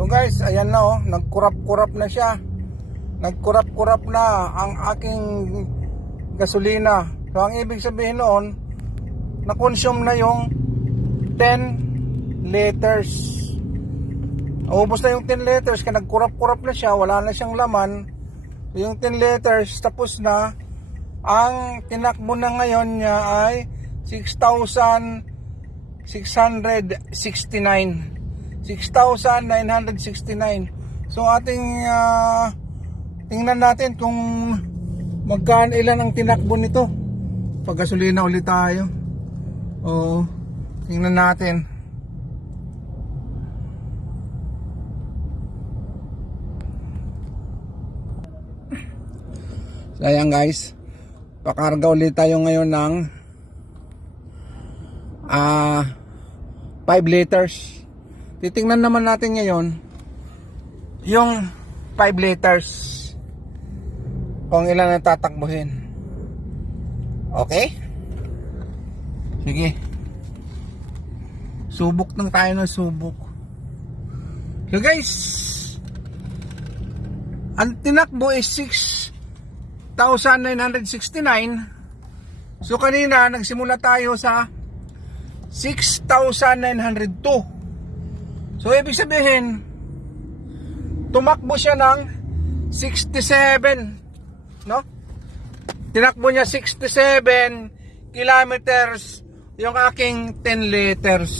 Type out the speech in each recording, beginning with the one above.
So guys, ayan na oh, nagkurap-kurap na siya. Nagkurap-kurap na ang aking gasolina. So ang ibig sabihin noon, na-consume na yung 10 liters. Ubus na yung 10 liters, kaya nagkurap-kurap na siya, wala na siyang laman. Yung 10 liters, tapos na. Ang tinakbo na ngayon niya ay 6,669. 6,969. So ating ah, tingnan natin kung magkaan ilan ang tinakbo nito. Pag gasolina ulit tayo. Oo. Tingnan natin. So guys. Pakarga ulit tayo ngayon ng ah 5 liters. Titingnan naman natin ngayon yung 5 liters kung ilan ang tatakbuhin. Okay? Sige. Subok lang tayo ng subok. So guys, ang tinakbo is 6,969. So kanina nagsimula tayo sa 6,902. So ibig sabihin, tumakbo siya ng 67, no? Tinakbo niya 67 kilometers yung aking 10 liters.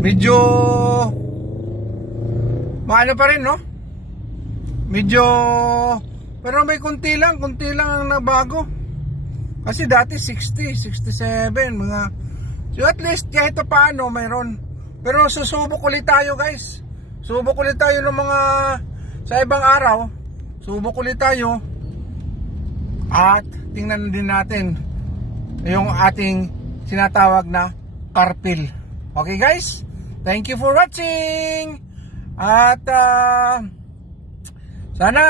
Medyo maano pa rin, no? Medyo pero may kunti lang, kunti lang ang nabago. Kasi dati 60, 67, mga So at least kahit pa paano mayroon. Pero susubok ulit tayo guys. Subok ulit tayo ng mga sa ibang araw. Subok ulit tayo. At tingnan din natin yung ating sinatawag na carpil. Okay guys? Thank you for watching. At ah, sana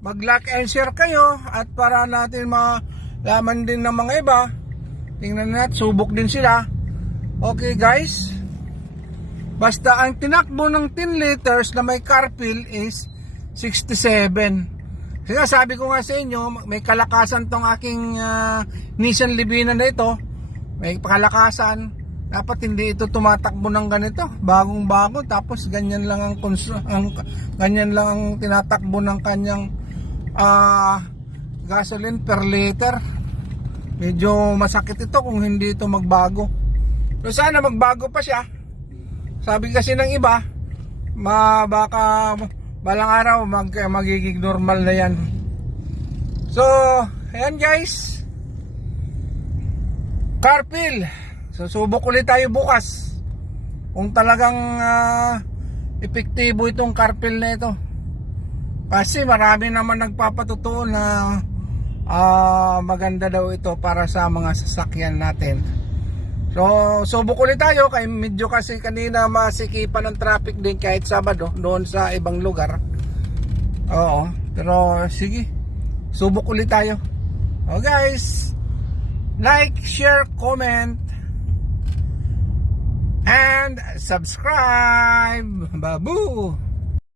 mag-like and share kayo at para natin malaman din ng mga iba Tingnan natin, subok din sila. Okay guys. Basta ang tinakbo ng 10 liters na may carpil is 67. Kaya sabi ko nga sa inyo, may kalakasan tong aking ah, Nissan Livina na ito. May kalakasan. Dapat hindi ito tumatakbo ng ganito. Bagong bago. Tapos ganyan lang ang, ang ganyan lang ang tinatakbo ng kanyang ah, gasoline per liter. Medyo masakit ito kung hindi ito magbago. So sana magbago pa siya. Sabi kasi ng iba, ma baka balang araw mag magiging normal na yan. So, ayan guys. Carpil. Susubok ulit tayo bukas. Kung talagang ah, epektibo itong carpil na ito. Kasi marami naman nagpapatutuo na ah, maganda daw ito para sa mga sasakyan natin. So, subok ulit tayo kay medyo kasi kanina masikipan ng traffic din kahit Sabado doon sa ibang lugar. Oo, pero sige. Subok ulit tayo. Oh guys, like, share, comment and subscribe. Babu.